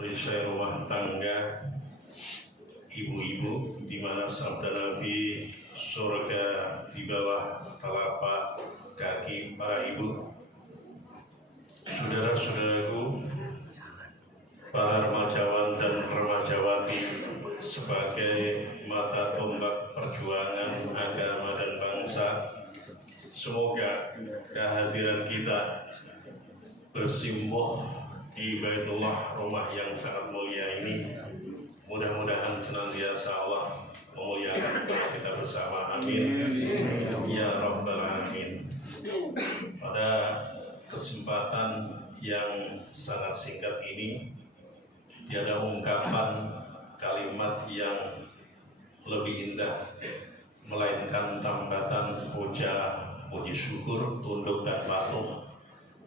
perisai rumah tangga, ibu-ibu, di mana sabda Nabi surga di bawah telapak kaki para ibu. Saudara-saudaraku, para remajawan dan remajawati, sebagai mata tonggak perjuangan agama dan bangsa, semoga kehadiran kita bersimboh di Baitullah, rumah yang sangat mulia ini, mudah-mudahan senantiasa Allah memuliakan kita bersama. Amin ya rabbal alamin. Pada kesempatan yang sangat singkat ini, tiada ungkapan kalimat yang lebih indah melainkan tambatan puja, puji syukur, tunduk dan patuh,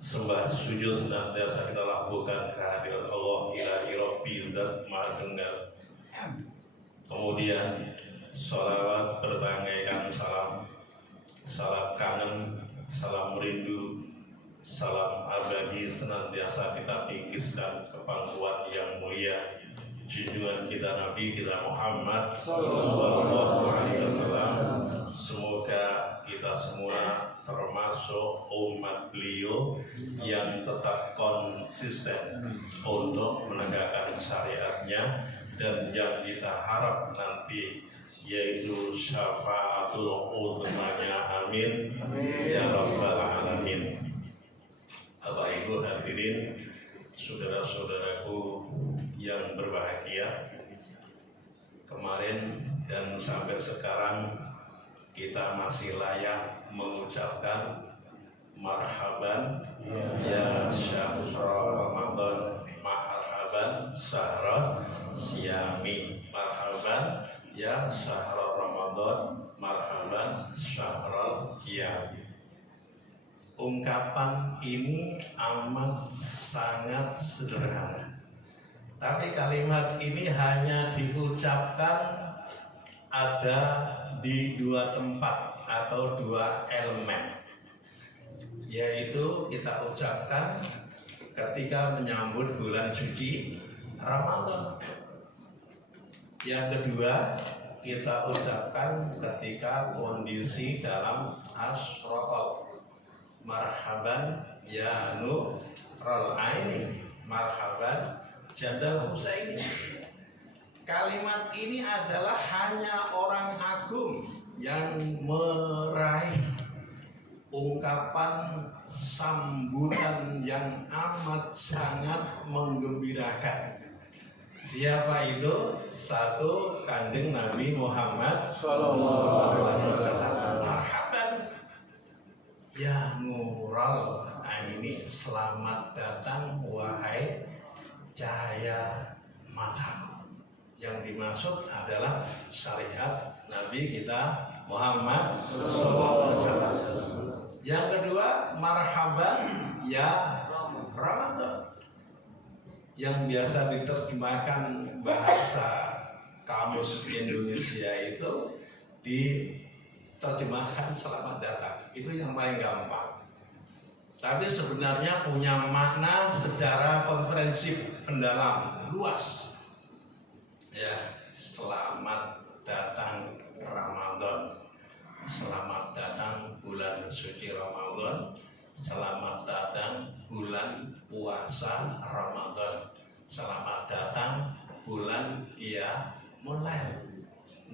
sembah sujud senantiasa kita lakukan kehadirat Allah ilahi rabbi zat maha tunggal. Kemudian sholawat bertangaikan salam, salam kangen, salam rindu, salam abadi senantiasa kita bingkiskan ke pangkuan yang mulia junjungan kita Nabi kita Muhammad sallallahu alaihi wasallam. Semoga kita semua termasuk umat beliau yang tetap konsisten untuk menegakkan syariatnya, dan yang kita harap nanti yaitu syafaatul uzmanya. Amin ya rabbal alamin. Bapak Ibu hadirin, saudara-saudaraku yang berbahagia, kemarin dan sampai sekarang kita masih layak mengucapkan marhaban ya syahrul Ramadan, marhaban syahrul siyami, marhaban ya syahrul Ramadan, marhaban syahrul qiyam. Ungkapan ini amat sangat sederhana, tapi kalimat ini hanya diucapkan ada di dua tempat atau dua elemen, yaitu kita ucapkan ketika menyambut bulan suci Ramadan. Yang kedua, kita ucapkan ketika kondisi dalam asroqal. Marhaban ya nurul aini, marhaban jandal Husaini. Kalimat ini adalah hanya orang agung yang meraih ungkapan sambutan yang amat sangat menggembirakan. Siapa itu? Satu, Kanjeng Nabi Muhammad sallallahu alaihi wasallam. Marhaban ya nurul aini, selamat datang wahai cahaya mataku. Yang dimaksud adalah syariat Nabi kita Muhammad sallallahu alaihi wasallam. Yang kedua, marhaban ya Ramadan, yang biasa diterjemahkan bahasa kamus Indonesia itu diterjemahkan selamat datang. Itu yang paling gampang, tapi sebenarnya punya makna secara komprehensif mendalam, luas. Ya, selamat datang Ramadan, selamat datang bulan suci Ramadan, selamat datang bulan puasa Ramadan, selamat datang bulan Qiyamul Lail.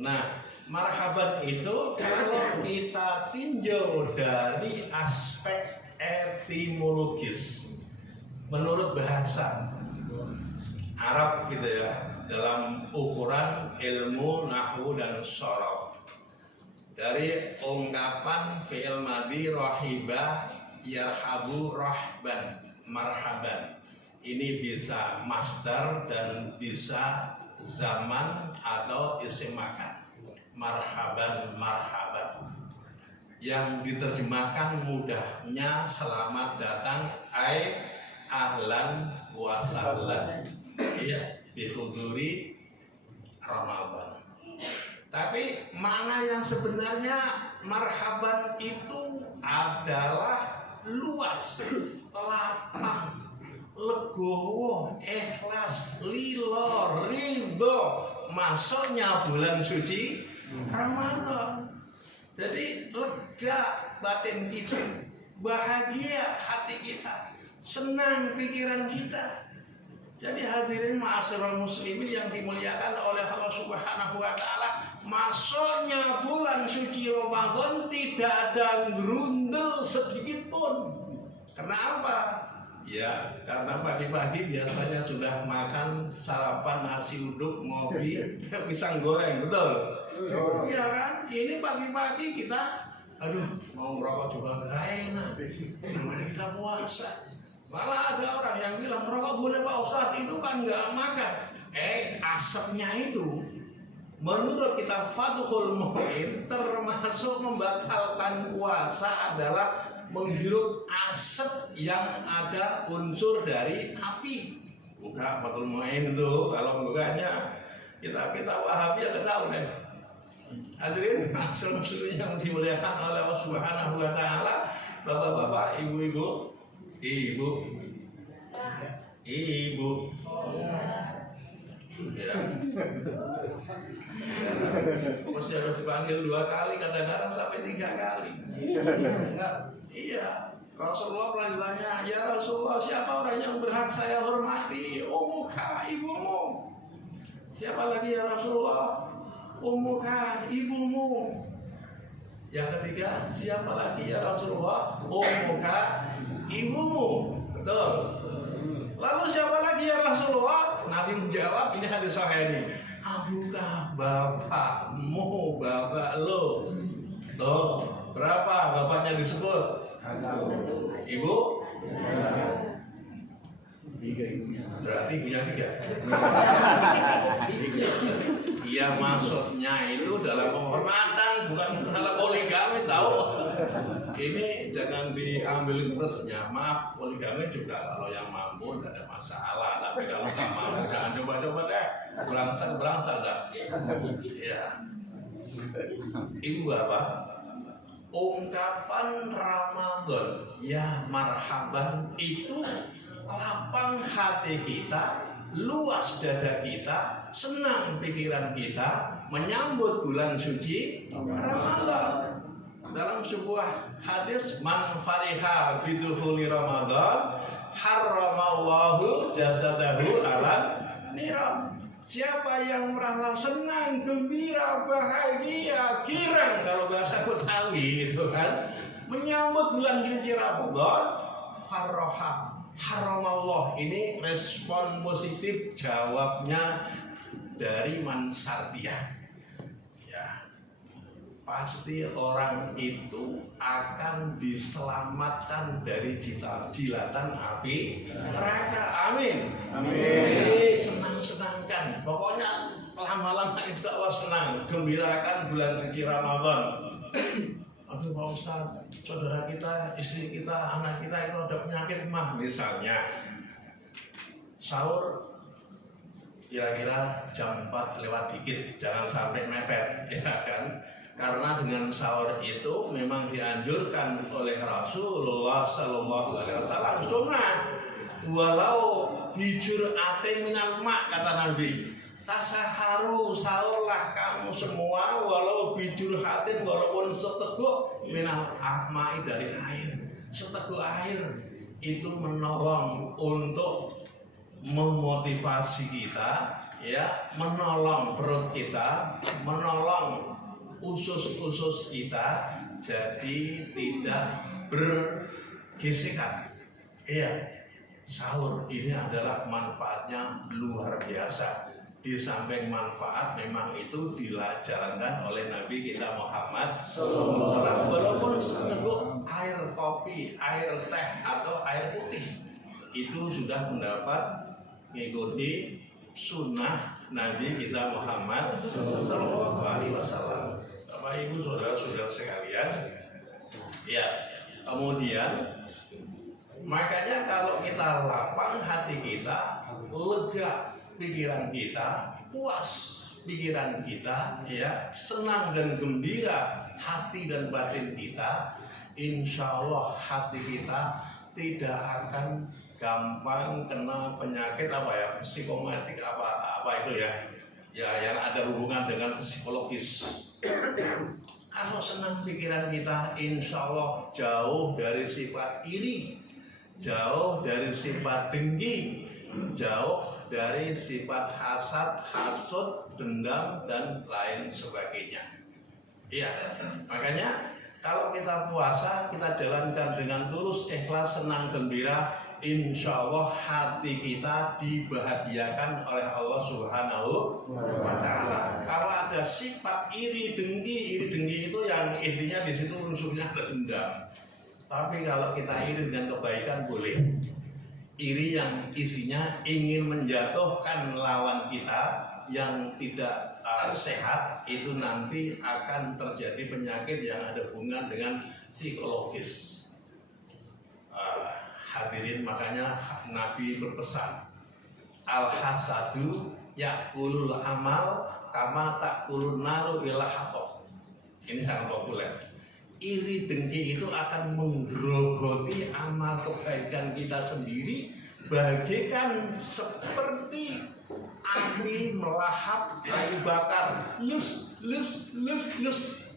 Nah, marhaban itu kalau kita tinjau dari aspek etimologis, menurut bahasa Arab gitu ya, dalam ukuran ilmu nahwu dan shorof, dari ungkapan fi'il madhi rohibah yarhabu rohban, marhaban. Ini bisa masdar dan bisa zaman atau isim makan. Marhaban, marhaban. Yang diterjemahkan mudahnya selamat datang, ai ahlan wa sahlan. Iya, bihuduri Ramadan. Tapi makna yang sebenarnya marhaban itu adalah luas, lapang, legowo, ikhlas, lilo, ridho masuknya bulan suci Ramadan. Jadi lega batin kita, bahagia hati kita, senang pikiran kita. Jadi hadirin ma'asyiral muslimin yang dimuliakan oleh Allah Subhanahu wa taala, masuknya bulan suci Ramadan tidak ada gerundel sedikit pun. Karena apa? Ya, karena pagi-pagi biasanya sudah makan sarapan nasi uduk, ngopi, pisang goreng, betul? Iya kan? Ini pagi-pagi kita, aduh, mau merokok juga nggak enak. Gimana kita puasa? Malah ada orang yang bilang merokok boleh Pak Ustadz, itu kan nggak makan. Asapnya itu menurut kitab Fathul Mu'in termasuk membatalkan puasa adalah menghirup asap yang ada unsur dari api. Buka Fathul Mu'in itu, kalau bukanya kita Wahabi ya tahu deh. Hadirin muslimin yang dimuliakan oleh Allah Subhanahu wa taala, bapak-bapak, ibu-ibu, ya. Mesti harus dipanggil 2 kali, kadang-kadang sampai 3 kali. Iya, Rasulullah pernah ditanya, ya Rasulullah, siapa orang yang berhak saya hormati? Ummuka, ibumu. Siapa lagi ya Rasulullah? Ummuka, ibumu. Yang ketiga, siapa lagi ya Rasulullah? Ummuka, ibumu. Betul. Lalu siapa lagi ya Rasulullah? Nabi menjawab, ini hadis sahih ini. Abuka, bapakmu, bapak lo. Tuh, berapa bapaknya disebut? Ibu? Berarti punya 3. Iya, maksudnya itu dalam penghormatan, bukan dalam poligami, tahu? Ini jangan diambil plusnya. Maaf, poligami juga kalau yang mampu tidak ada masalah. Tapi kalau nggak mampu, jangan coba-coba deh. Berangsang dah. Ya. Ibu bapak, ungkapan Ramadan, ya marhaban, itu lapang hati kita, luas dada kita, senang pikiran kita menyambut bulan suci Ramadan. Dalam sebuah hadis, man fariha bidukhuli Ramadan harramallahu jasadahu ala niram. Siapa yang merasa senang, gembira, bahagia, girang kalau bahasa Betawi gitu kan, menyambut bulan suci Ramadan, haramallah. Ini respon positif jawabnya dari Mansardiah. Ya, pasti orang itu akan diselamatkan dari jilatan api neraka. Amin. Amin. Senang-senangkan. Pokoknya lama-lama itu Allah senang, gembirakan bulan suci Ramadan. Aduh Pak Ustadz, saudara kita, istri kita, anak kita itu ada penyakit mah, misalnya sahur kira-kira jam 4 lewat dikit, jangan sampai mepet, ya kan? Karena dengan sahur itu memang dianjurkan oleh Rasulullah Sallallahu Alaihi Wasallam, sunnah. Walau bijur ate minal mak, kata Nabi. Tasaharu, sahurlah kamu semua walau bijur hatin, walaupun seteguk minal ahmai, dari air. Seteguk air itu menolong untuk memotivasi kita, ya, menolong perut kita, menolong usus-usus kita jadi tidak bergesekan. Iya, sahur ini adalah manfaatnya luar biasa. Di samping manfaat memang itu dijalankan oleh Nabi kita Muhammad SAW. Walaupun seteguk air kopi, air teh atau air putih, itu sudah mendapat mengikuti sunnah Nabi kita Muhammad SAW. Bapak Ibu saudara-saudara sekalian, ya, kemudian makanya kalau kita lapang hati kita, lega pikiran kita, puas pikiran kita, ya, senang dan gembira hati dan batin kita, insya Allah hati kita tidak akan gampang kena penyakit apa ya, psikomatik apa itu ya, yang ada hubungan dengan psikologis. Kalau senang pikiran kita, insya Allah jauh dari sifat iri, jauh dari sifat dengki, jauh dari sifat hasad, hasud, dendam, dan lain sebagainya. Iya, makanya kalau kita puasa, kita jalankan dengan tulus, ikhlas, senang, gembira, insya Allah hati kita dibahagiakan oleh Allah Subhanahu wa Ta'ala. Kalau ada sifat iri dengki itu yang intinya di situ unsurnya dendam. Tapi kalau kita iri dengan kebaikan boleh. Iri yang isinya ingin menjatuhkan lawan kita yang tidak sehat, itu nanti akan terjadi penyakit yang ada hubungan dengan psikologis. Hadirin, makanya Nabi berpesan, al-hasadu ya'kulul amal kama ta'kulun naru ila hatab. Ini sangat populer. Iri dengki itu akan menggerogoti amal kebaikan kita sendiri, bagaikan seperti api melahap kayu bakar. Lus.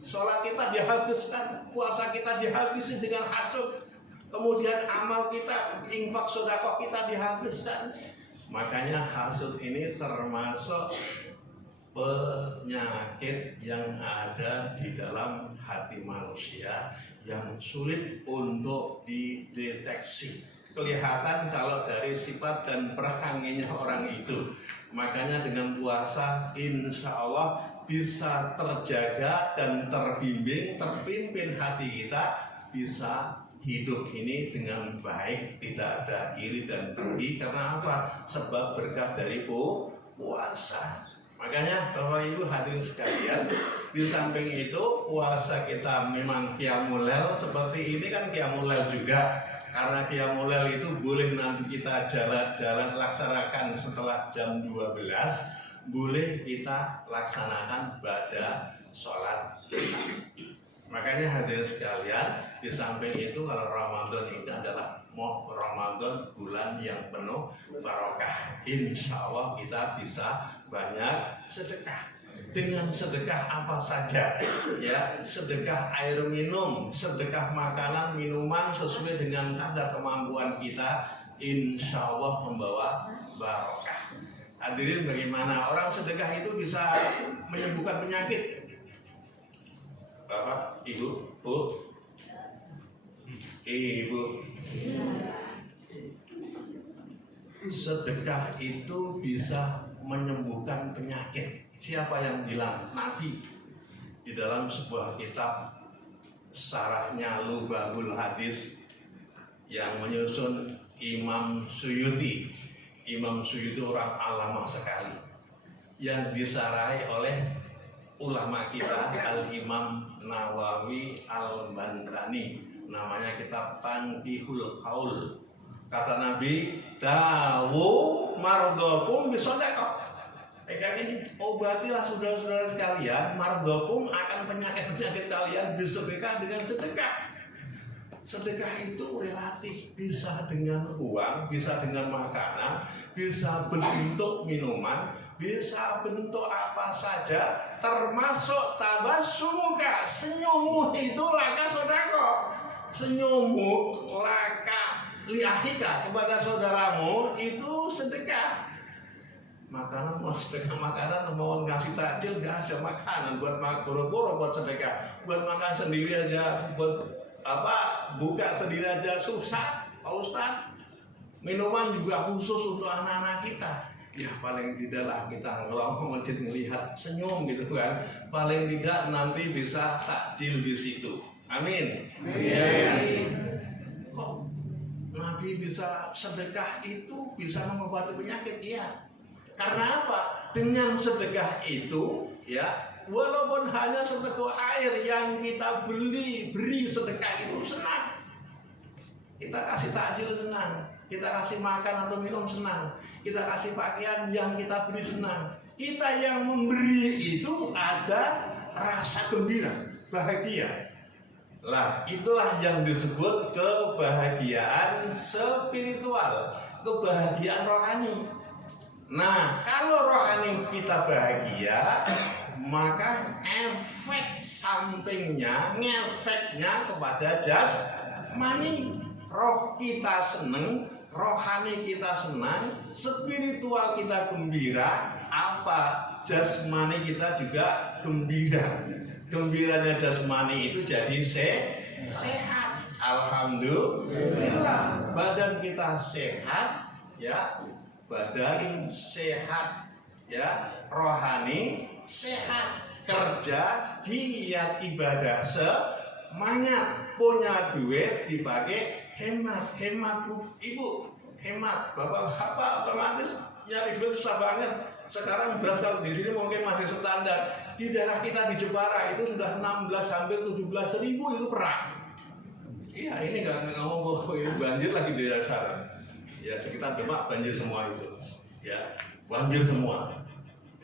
Sholat kita dihabiskan, puasa kita dihabisi dengan hasud. Kemudian amal kita, infak sedekah kita dihabiskan. Makanya hasud ini termasuk penyakit yang ada di dalam hati manusia yang sulit untuk dideteksi. Kelihatan kalau dari sifat dan perangannya orang itu. Makanya dengan puasa insya Allah bisa terjaga dan terbimbing, terpimpin hati kita, bisa hidup ini dengan baik, tidak ada iri dan dengki. Karena apa? Sebab berkah dari puasa. Makanya Bapak Ibu hadirin sekalian, di samping itu puasa kita memang qiyamul lail, seperti ini kan qiyamul lail juga. Karena qiyamul lail itu boleh nanti kita jalan-jalan laksanakan setelah jam 12, boleh kita laksanakan pada sholat isya. Makanya hadirin sekalian, di samping itu kalau Ramadan ini adalah Ramadan bulan yang penuh barokah. Insya Allah kita bisa banyak sedekah. Dengan sedekah apa saja, ya, sedekah air minum, sedekah makanan, minuman sesuai dengan kadar kemampuan kita, insya Allah membawa barokah. Hadirin, bagaimana orang sedekah itu bisa menyembuhkan penyakit? Bapak, Ibu, Bu, Ibu, sedekah itu bisa menyembuhkan penyakit. Siapa yang bilang? Nabi. Di dalam sebuah kitab syarahnya Lubabul Hadis yang menyusun Imam Suyuti. Imam Suyuti orang alama sekali, yang disarahi oleh ulama kita Al-Imam Nawawi Al-Bantani, namanya kitab Tanqihul Qaul. Kata Nabi, dawu mardokum bisodaqah. Pegang ini, obatilah saudara-saudara sekalian mardokum akan penyakit-penyakit kalian disedekah dengan sedekah. Sedekah itu relatif, bisa dengan uang, bisa dengan makanan, bisa bentuk minuman, bisa bentuk apa saja, termasuk tabassumuka, senyummu itu laka sedekah. Senyummu laka liakhika, kepada saudaramu itu sedekah. Makanan mau sedekah makanan, mau ngasih takjil, gak ada makanan buat boro-boro buat sedekah, buat makan sendiri aja, buat buka sendiri aja susah, Pak Ustadz. Minuman juga khusus untuk anak-anak kita. Ya paling tidak lah kita kalau mau masjid melihat senyum gitu kan, paling tidak nanti bisa takjil di situ. Amin. Ya. Kok Nabi bisa sedekah itu bisa mengobati penyakit? Iya. Karena apa? Dengan sedekah itu, ya, walaupun hanya seteguk air yang kita beri sedekah itu senang. Kita kasih takjil senang, kita kasih makan atau minum senang, kita kasih pakaian yang kita beri senang. Kita yang memberi itu ada rasa gembira, bahagia. Lah, itulah yang disebut kebahagiaan spiritual, kebahagiaan rohani. Nah, kalau rohani kita bahagia, maka efek sampingnya, ngefeknya kepada jasmani. Roh kita seneng, rohani kita senang, spiritual kita gembira, apa? Jasmani kita juga gembira. Gembiranya jasmani itu jadi sehat. Alhamdulillah, badan kita sehat, ya, badan sehat, ya, rohani sehat, kerja giat ibadah semangat, punya duit dipakai hemat, ibu hemat, bapak otomatis nyari duit susah banget. Sekarang beras kalau di sini mungkin masih standar. Di daerah kita di Jepara itu sudah 16 hampir 17 ribu itu perang. Iya, ini nggak ngomong bahwa ini banjir lagi di daerah sana. Ya, sekitar Demak banjir semua itu. Ya, banjir semua.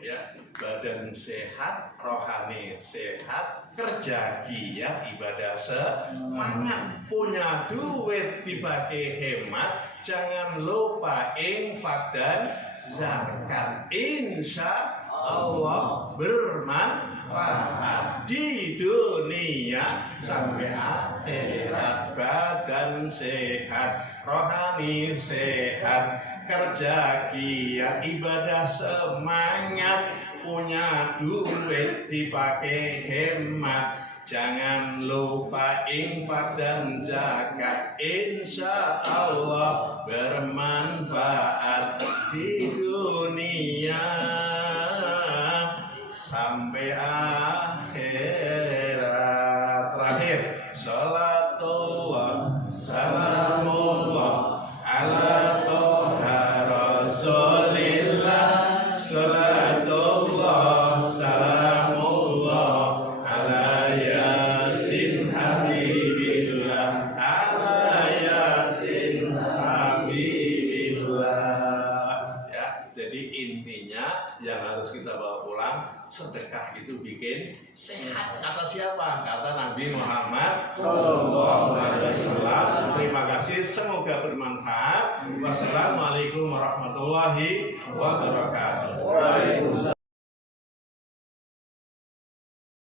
Ya, badan sehat, rohani sehat, kerja giat, ibadah semangat, punya duit dipakai hemat, jangan lupa infak dan zakat. Insya Allah bermanfaat di dunia sampai akhirat. Badan sehat, rohani sehat, kerja giat, ibadah semangat, punya duit dipakai hemat, jangan lupa infak dan zakat. Insya Allah bermanfaat di dunia sampai akhirat. Terakhir, salatullah salamullah ala toha rasulillah, salatullah salamullah ala yasin habibillah, ala yasin habibillah. Ya, jadi intinya yang harus kita bawa pulang, sedekah itu bikin sehat. Kata siapa? Kata Nabi Muhammad SAW. Terima kasih, semoga bermanfaat. Wassalamualaikum warahmatullahi wabarakatuh.